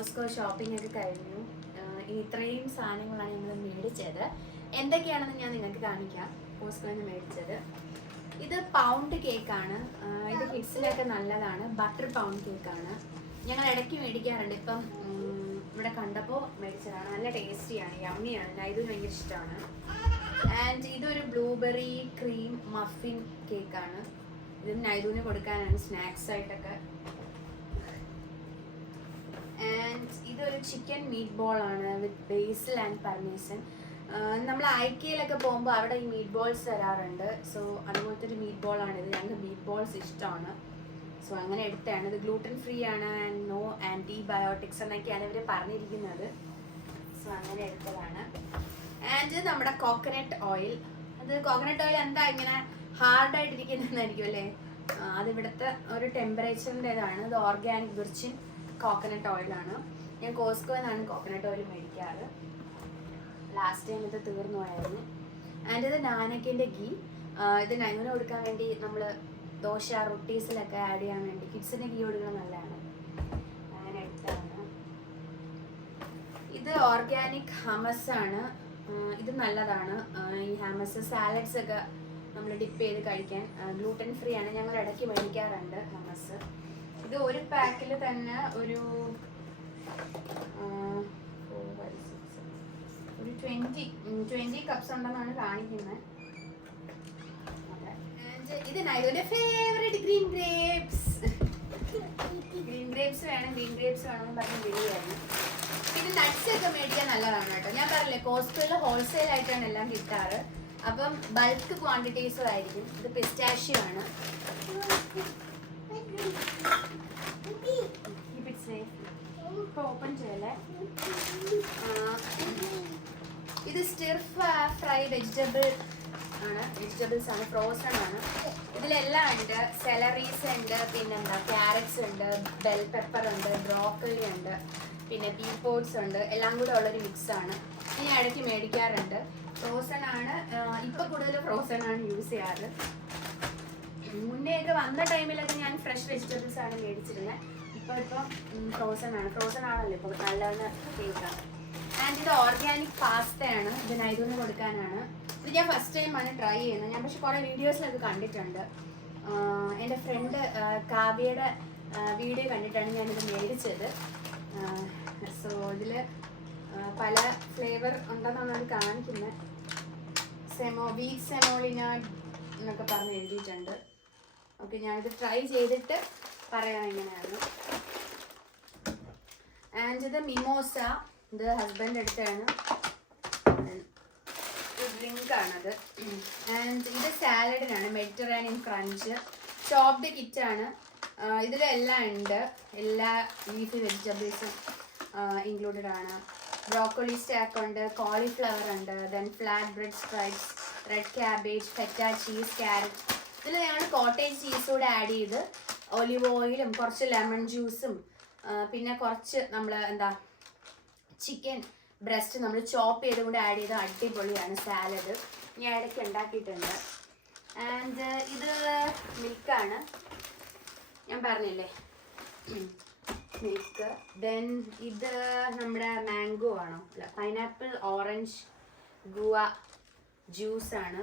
Costco shopping ഒക്കെ കഴിഞ്ഞു. ഇത്രയും സാധനങ്ങളാണ് ഞങ്ങൾ മേടിച്ചത്. എന്തൊക്കെയാണെന്ന് ഞാൻ നിങ്ങൾക്ക് കാണിക്കാം. കോസ്കോയിൽ നിന്ന് മേടിച്ചത് ഇത് പൗണ്ട് കേക്കാണ്. ഇത് കിഡ്സിനൊക്കെ നല്ലതാണ്. ബട്ടർ പൗണ്ട് കേക്കാണ്. ഞങ്ങൾ ഇടയ്ക്ക് മേടിക്കാറുണ്ട്. ഇപ്പം ഇവിടെ കണ്ടപ്പോൾ മേടിച്ചതാണ്. നല്ല ടേസ്റ്റിയാണ്, യമ്മിയാണ്. നൈദുവിന് ഭയങ്കര ഇഷ്ടമാണ്. ആൻഡ് ഇതൊരു ബ്ലൂബെറി ക്രീം മഫിൻ കേക്കാണ്. ഇത് നൈദുവിന് കൊടുക്കാനാണ് സ്നാക്സ് ആയിട്ടൊക്കെ. ആൻഡ് ഇതൊരു ചിക്കൻ മീറ്റ് ബോൾ ആണ് വിത്ത് ബേസിൽ ആൻഡ് പർമേസൻ. നമ്മൾ ഐക്കയിലൊക്കെ പോകുമ്പോൾ അവിടെ ഈ മീറ്റ് ബോൾസ് തരാറുണ്ട്. സോ അതുപോലത്തെ ഒരു മീറ്റ് ബോൾ ആണിത്. ഞങ്ങൾക്ക് മീറ്റ് ബോൾസ് ഇഷ്ടമാണ്. സോ അങ്ങനെ എടുത്തതാണ്. ഇത് ഗ്ലൂട്ടൻ ഫ്രീ ആണ് ആൻഡ് നോ ആൻറ്റിബയോട്ടിക്സ് എന്നൊക്കെയാണ് ഇവർ പറഞ്ഞിരിക്കുന്നത്. സോ അങ്ങനെ എടുത്തതാണ്. ആൻഡ് നമ്മുടെ കോക്കനട്ട് ഓയിൽ. അത് കോക്കനട്ട് ഓയിൽ എന്താ ഇങ്ങനെ ഹാർഡായിട്ടിരിക്കുന്നതെന്നായിരിക്കും അല്ലേ? അതിവിടുത്തെ ഒരു ടെമ്പറേച്ചറിൻ്റെതാണ്. ഇത് ഓർഗാനിക് വിർജിൻ കോക്കനട്ട് ഓയിലാണ്. ഞാൻ കോസ്കോന്നാണ് കോക്കനട്ട് ഓയിൽ മേടിക്കാറ്. ലാസ്റ്റ് ടൈം ഇത് തീർന്നു പോയായിരുന്നു. ആൻഡ് ഇത് നാനക്കിൻ്റെ ഗീ. ഇത് നൈനൂന് കൊടുക്കാൻ വേണ്ടി നമ്മൾ ദോശ റൊട്ടീസിലൊക്കെ ആഡ് ചെയ്യാൻ വേണ്ടി കിഡ്സിന് ഗീ കൊടുക്കുന്നത് നല്ലതാണ്. അങ്ങനെ എടുത്താണ്. ഇത് ഓർഗാനിക് ഹമസ് ആണ്. ഇത് നല്ലതാണ്. ഈ ഹമസ് സാലഡ്സ് ഒക്കെ നമ്മൾ ഡിപ്പ് ചെയ്ത് കഴിക്കാൻ. ഗ്ലൂട്ടൻ ഫ്രീ ആണ്. ഞങ്ങൾ ഇടയ്ക്ക് മേടിക്കാറുണ്ട് ഹമസ്. ഇത് ഒരു പാക്കിൽ തന്നെ ഒരു 20 കപ്സ് ഉണ്ടെന്നാണ് കാണിക്കുന്നത്. ഇത് നൈദുവിന്റെ favourite green grapes. Green grapes വേണം എന്ന് പറഞ്ഞ് വിളിയായിരുന്നു. പിന്നെ നട്ട്സ് ഒക്കെ മേടിക്കാൻ നല്ലതാണ് കേട്ടോ. ഞാൻ പറഞ്ഞില്ലേ കോസ്റ്റോയിൽ ഹോൾസെയിൽ ആയിട്ടാണ് എല്ലാം കിട്ടാറ്. അപ്പം ബൾക്ക് ക്വാണ്ടിറ്റീസും ആയിരിക്കും. ഇത് പിസ്റ്റാഷ്യോ ആണ്. ഓപ്പൺ ചെയ്യല്ലേ. ഇത് സ്റ്റിർ ഫ്രൈ വെജിറ്റബിൾസ് ആണ്. ഫ്രോസൺ ആണ്. ഇതിലെല്ലാം ഉണ്ട്. സെലറീസ് ഉണ്ട്, പിന്നെന്താ ക്യാരറ്റ്സ് ഉണ്ട്, ബെൽ പെപ്പർ ഉണ്ട്, ബ്രോക്കലി ഉണ്ട്, പിന്നെ പീ പോട്ട്സ് ഉണ്ട്. എല്ലാം കൂടെ ഉള്ളൊരു മിക്സാണ്. ഞാൻ ഇടയ്ക്ക് മേടിക്കാറുണ്ട്. ഫ്രോസൺ ആണ്. ഇപ്പം കൂടുതൽ ഫ്രോസൺ ആണ് യൂസ് ചെയ്യാറ്. മുന്നേ ഒക്കെ വന്ന ടൈമിലൊക്കെ ഞാൻ ഫ്രഷ് വെജിറ്റബിൾസ് ആണ് മേടിച്ചിരുന്നത്. ഇപ്പം ഫ്രോസൺ ആണല്ലോ ഇപ്പോൾ നല്ലതെന്ന് കേൾക്കാം. ആൻഡ് ഇത് ഓർഗാനിക് പാസ്തയാണ്. ഇത് നൈദുവിന് കൊടുക്കാനാണ്. ഇത് ഞാൻ ഫസ്റ്റ് ടൈമാണ് ട്രൈ ചെയ്യുന്നത്. ഞാൻ പക്ഷെ കുറേ വീഡിയോസിലൊക്കെ കണ്ടിട്ടുണ്ട്. എൻ്റെ ഫ്രണ്ട് കാവ്യയുടെ വീഡിയോ കണ്ടിട്ടാണ് ഞാനിത് മേടിച്ചത്. സോ ഇതിൽ പല ഫ്ലേവർ ഉണ്ടെന്നാണ് കാണിക്കുന്നത്. വീറ്റ് സെമോളിന എന്നൊക്കെ പറഞ്ഞ് എഴുതിയിട്ടുണ്ട്. ഓക്കെ, ഞാനിത് ട്രൈ ചെയ്തിട്ട് പറയാം എങ്ങനെയാണ്. ആൻഡ് ഇത് മിമോസ. ഇത് ഹസ്ബൻഡ് എടുത്താണ്. ഡ്രിങ്ക് ആണത്. ആൻഡ് ഇത് സാലഡിനാണ്. മെഡിറ്ററേനിയൻ ക്രഞ്ച് ചോപ്ഡ് കിറ്റാണ്. ഇതിലെല്ലാം ഉണ്ട്. എല്ലാ ലീഫി വെജിറ്റബിൾസും ഇൻക്ലൂഡഡ് ആണ്. ബ്രോക്കോളി സ്റ്റാക്ക് ഉണ്ട്, കോളിഫ്ലവർ ഉണ്ട്, then flat bread strips, red cabbage, feta cheese, carrot. ഇതിൽ ഞങ്ങൾ കോട്ടേജ് ചീസ് കൂടെ ആഡ് ചെയ്ത് ഒലിവ് ഓയിലും കുറച്ച് ലെമൺ ജ്യൂസും പിന്നെ കുറച്ച് നമ്മൾ ചിക്കൻ ബ്രസ്റ്റ് നമ്മൾ ചോപ്പ് ചെയ്ത് കൂടെ ആഡ് ചെയ്ത് അടിപൊളിയാണ് സാലഡ്. ഞാൻ ഇടയ്ക്ക് ഉണ്ടാക്കിയിട്ടുണ്ട്. ആൻഡ് ഇത് മിൽക്കാണ്. ഞാൻ പറഞ്ഞില്ലേ മിൽക്ക്. ദെൻ ഇത് നമ്മുടെ മാംഗോ ആണോ അല്ല പൈനാപ്പിൾ ഓറഞ്ച് ഗുവ ജ്യൂസാണ്.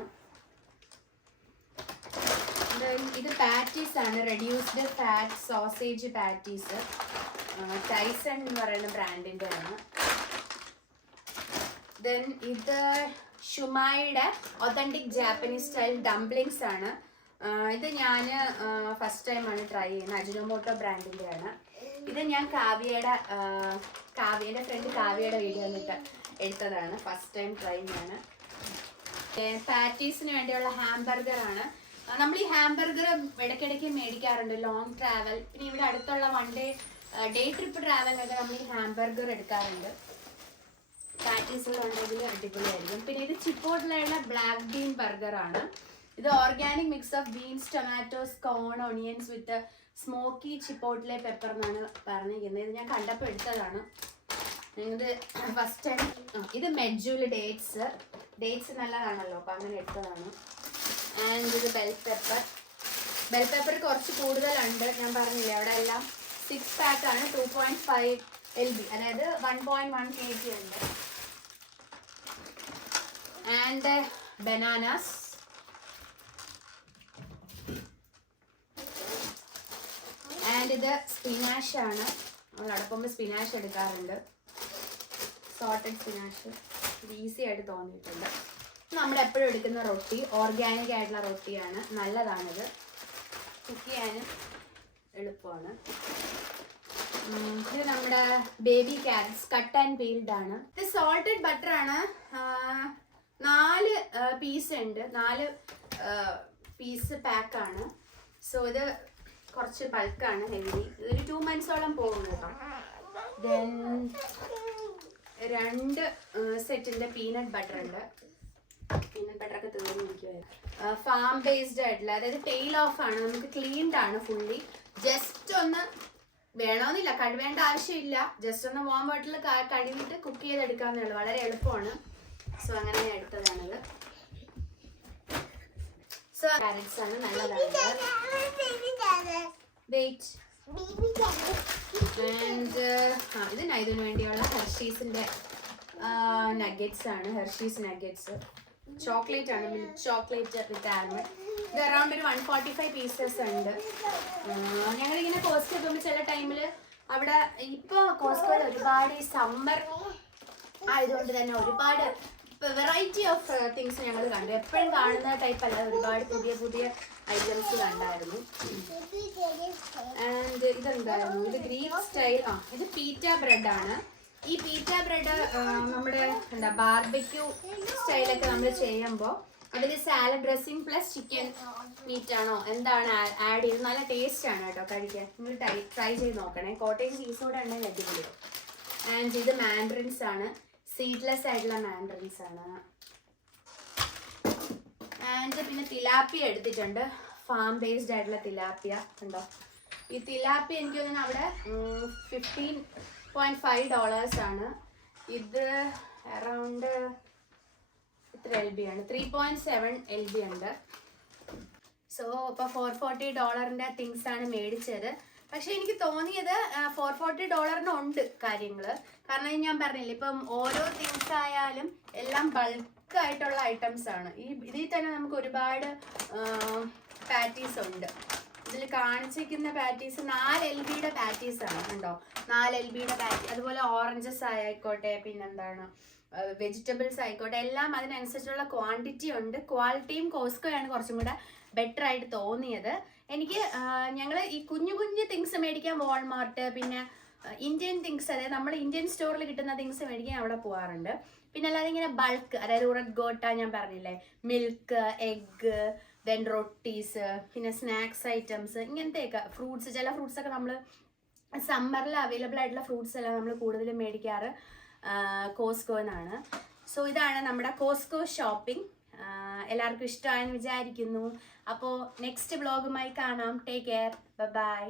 ഇത് പാറ്റീസ് ആണ്. Reduced fat sausage patties. Tyson എന്ന് പറയുന്ന ബ്രാൻഡിൻ്റെ ആണ്. ദെൻ ഇത് ഷുമായിയുടെ ഒതൻറ്റിക് ജാപ്പനീസ് സ്റ്റൈൽ ഡംപ്ലിങ്സ് ആണ്. ഇത് ഞാൻ ഫസ്റ്റ് ടൈമാണ് ട്രൈ ചെയ്യുന്നത്. അജിനോമോട്ടോ ബ്രാൻഡിൻ്റെ ആണ്. ഇത് ഞാൻ കാവ്യയുടെ ഫ്രണ്ട് കാവ്യയുടെ വീഡിയോ എന്നിട്ട് എടുത്തതാണ്. ഫസ്റ്റ് ടൈം ട്രൈ ആണ്. പാറ്റീസിന് വേണ്ടിയുള്ള ഹാംബർഗർ ആണ്. നമ്മൾ ഈ ഹാംബർഗർ ഇടയ്ക്കിടയ്ക്ക് മേടിക്കാറുണ്ട് ലോങ് ട്രാവൽ. പിന്നെ ഇവിടെ അടുത്തുള്ള ഡേ ട്രിപ്പ് ട്രാവലിനൊക്കെ നമ്മൾ ഈ ഹാംബർഗർ എടുക്കാറുണ്ട്. പാറ്റീസുകളുണ്ടെങ്കിൽ അടിപൊളിയായിരിക്കും. പിന്നെ ഇത് ചിപ്പോട്ടിലുള്ള ബ്ലാക്ക് ബീൻ ബർഗർ ആണ്. ഇത് organic mix of beans, tomatoes, corn, onions with smoky chipotle pepper എന്നാണ് പറഞ്ഞിരിക്കുന്നത്. ഇത് ഞാൻ കണ്ടപ്പോൾ എടുത്തതാണ്. ഇത് ഫസ്റ്റ് ടൈം. ഇത് മെഡ്ജൂല് ഡേറ്റ്സ് നല്ലതാണല്ലോ, അപ്പം അങ്ങനെ എടുത്തതാണ്. ആൻഡ് ഇത് ബെൽ പെപ്പർ കുറച്ച് കൂടുതലുണ്ട്. ഞാൻ പറഞ്ഞില്ലേ അവിടെ എല്ലാം 6 പാക്കാണ്. 2.5 LB, അതായത് 1.1 kg ഉണ്ട്. And bananas. ആൻഡ് ഇത് സ്പിനാഷ് ആണ്. നമ്മൾ അടപ്പുമ്പോൾ സ്പിനാഷ് എടുക്കാറുണ്ട്. Sorted spinach. ഇത് ഈസി ആയിട്ട് തോന്നിയിട്ടുണ്ട്. നമ്മൾ എപ്പോഴും എടുക്കുന്ന റൊട്ടി ഓർഗാനിക് ആയിട്ടുള്ള റൊട്ടിയാണ്. നല്ലതാണിത്, കുക്ക് ചെയ്യാനും എളുപ്പമാണ്. ഇത് നമ്മുടെ baby carrots cut and piled ആണ്. ഇത് സോൾട്ടഡ് ബട്ടർ ആണ്. 4 പീസ് ഉണ്ട്, 4 പീസ് പാക്കാണ്. സോ ഇത് കുറച്ച് ബൾക്കാണ്, ഹെവി. ഇതൊരു 2 months പോകും കേട്ടോ. ദെൻ 2 സെറ്റിന്റെ പീനട്ട് ബട്ടർ ഉണ്ട്. പീനട്ട് ബട്ടർ ഒക്കെ തീർന്നിരിക്കുമായിരുന്നു. ഫാം ബേസ്ഡ് ആയിട്ടുള്ള, അതായത് ടെയിൽ ഓഫ് ആണ്, നമുക്ക് ക്ലീൻഡ് ആണ് ഫുള്ളി. ജസ്റ്റ് ഒന്ന് വേണമെന്നില്ല, കഴുകേണ്ട ആവശ്യമില്ല, ജസ്റ്റ് ഒന്ന് വാം വാട്ടറിൽ കഴുകിയിട്ട് കുക്ക് ചെയ്തെടുക്കാവുന്നേ ഉള്ളൂ. വളരെ എളുപ്പമാണ്. സോ അങ്ങനെ ഞാൻ എടുത്തതാണത്. സോ ക്യാരറ്റ്സ് ആണ്, നല്ലതാണ്. വെയിറ്റ്. ആൻഡ് ഇത് ഇതിനു വേണ്ടിയുള്ള ഹെർഷീസിന്റെ നഗറ്റ്സ് ആണ്. ഹെർഷീസ് നഗറ്റ്സ് ചോക്ലേറ്റ് ആണ്, മിൽക്ക് ചോക്ലേറ്റ് വിത്ത് ആൽമണ്ട്. ഇത് അറൗണ്ട് ഒരു 145 പീസസ് ഉണ്ട്. ഞങ്ങളിങ്ങനെ കോസ്റ്റ്കോ പോകുമ്പോൾ ചില ടൈമിൽ അവിടെ ഇപ്പോൾ കോസ്റ്റ്കോയിൽ ഒരുപാട് ഈ സമ്മർ ആയതുകൊണ്ട് തന്നെ ഒരുപാട് വെറൈറ്റി ഓഫ് തിങ്സ് ഞങ്ങൾ കണ്ടു. എപ്പോഴും കാണുന്ന ടൈപ്പ് അല്ല, ഒരുപാട് പുതിയ പുതിയ ഐറ്റംസ് കണ്ടായിരുന്നു. ആൻഡ് ഇതെന്തായിരുന്നു, ഇത് ഗ്രീക്ക് സ്റ്റൈൽ. ഇത് പീറ്റ ബ്രെഡ് ആണ്. ഈ പീറ്റ ബ്രെഡ് നമ്മുടെ എന്താ ബാർബിക്യൂ സ്റ്റൈലൊക്കെ നമ്മൾ ചെയ്യുമ്പോൾ അതിൽ salad dressing plus chicken meet ആണോ എന്താണ് ആഡ് ചെയ്ത് നല്ല ടേസ്റ്റ് ആണ് കേട്ടോ കഴിക്കാൻ. നിങ്ങൾ ട്രൈ ചെയ്ത് നോക്കണേ. കോട്ടയം ചീസ് കൂടെ ഉണ്ടെങ്കിൽ അടിപൊളിയോ. ആൻഡ് ഇത് മാൻഡറിൻസ് ആണ്, സീഡ്ലെസ് ആയിട്ടുള്ള മാൻഡറിൻസ് ആണ്. ആൻഡ് പിന്നെ തിലാപ്പിയ എടുത്തിട്ടുണ്ട്, ഫാം ബേസ്ഡ് ആയിട്ടുള്ള തിലാപ്പിയ ഉണ്ടോ. ഈ തിലാപ്പിയ എനിക്ക് തോന്നുന്നു അവിടെ $15.5 ആണ്. ഇത് അറൗണ്ട് ഇത്ര LB ആണ്, 3.7 LB ഉണ്ട്. സോ ഇപ്പോൾ $440 തിങ്സ് ആണ് മേടിച്ചത്. പക്ഷെ എനിക്ക് തോന്നിയത് $440 ഉണ്ട് കാര്യങ്ങൾ. കാരണം ഞാൻ പറഞ്ഞില്ല, ഇപ്പം ഓരോ തിങ്സ് ആയാലും എല്ലാം ബൾക്കായിട്ടുള്ള ഐറ്റംസ് ആണ്. ഇതിൽ തന്നെ നമുക്ക് ഒരുപാട് പാറ്റീസ് ഉണ്ട്. ഇതിൽ കാണിച്ചിരിക്കുന്ന പാറ്റീസ് 4 LBയുടെ പാറ്റീസ് ആണ് ഉണ്ടോ, 4 LBയുടെ പാറ്റി. അതുപോലെ ഓറഞ്ചസ് ആയിക്കോട്ടെ, പിന്നെന്താണ് വെജിറ്റബിൾസ് ആയിക്കോട്ടെ, എല്ലാം അതിനനുസരിച്ചുള്ള ക്വാണ്ടിറ്റി ഉണ്ട്. ക്വാളിറ്റിയും കോസ്റ്റ്കോയാണ് കുറച്ചും കൂടെ ബെറ്റർ ആയിട്ട് തോന്നിയത് എനിക്ക്. ഞങ്ങൾ ഈ കുഞ്ഞു കുഞ്ഞു തിങ്സ് മേടിക്കാൻ വാൾമാർട്ട്, പിന്നെ ഇന്ത്യൻ തിങ്സ്, അതായത് നമ്മൾ ഇന്ത്യൻ സ്റ്റോറിൽ കിട്ടുന്ന തിങ്സ് മേടിക്കാൻ അവിടെ പോകാറുണ്ട്. പിന്നെ അല്ലാതെ ഇങ്ങനെ ബൾക്ക്, അതായത് ഉറദ് ഗോട്ട ഞാൻ പറഞ്ഞില്ലേ, മിൽക്ക്, എഗ്ഗ്, ദെൻ റൊട്ടീസ്, പിന്നെ സ്നാക്സ് ഐറ്റംസ്, ഇങ്ങനത്തെയൊക്കെ ഫ്രൂട്ട്സ്. ചില ഫ്രൂട്ട്സൊക്കെ നമ്മൾ സമ്മറിൽ അവൈലബിൾ ആയിട്ടുള്ള ഫ്രൂട്ട്സ് എല്ലാം നമ്മൾ കൂടുതലും മേടിക്കാറ് കോസ്റ്റ്കോന്നാണ്. സോ ഇതാണ് നമ്മുടെ കോസ്റ്റ്കോ ഷോപ്പിംഗ്. എല്ലാവർക്കും ഇഷ്ടമായെന്ന് വിചാരിക്കുന്നു. അപ്പോൾ നെക്സ്റ്റ് വ്ളോഗുമായി കാണാം. Take care, by.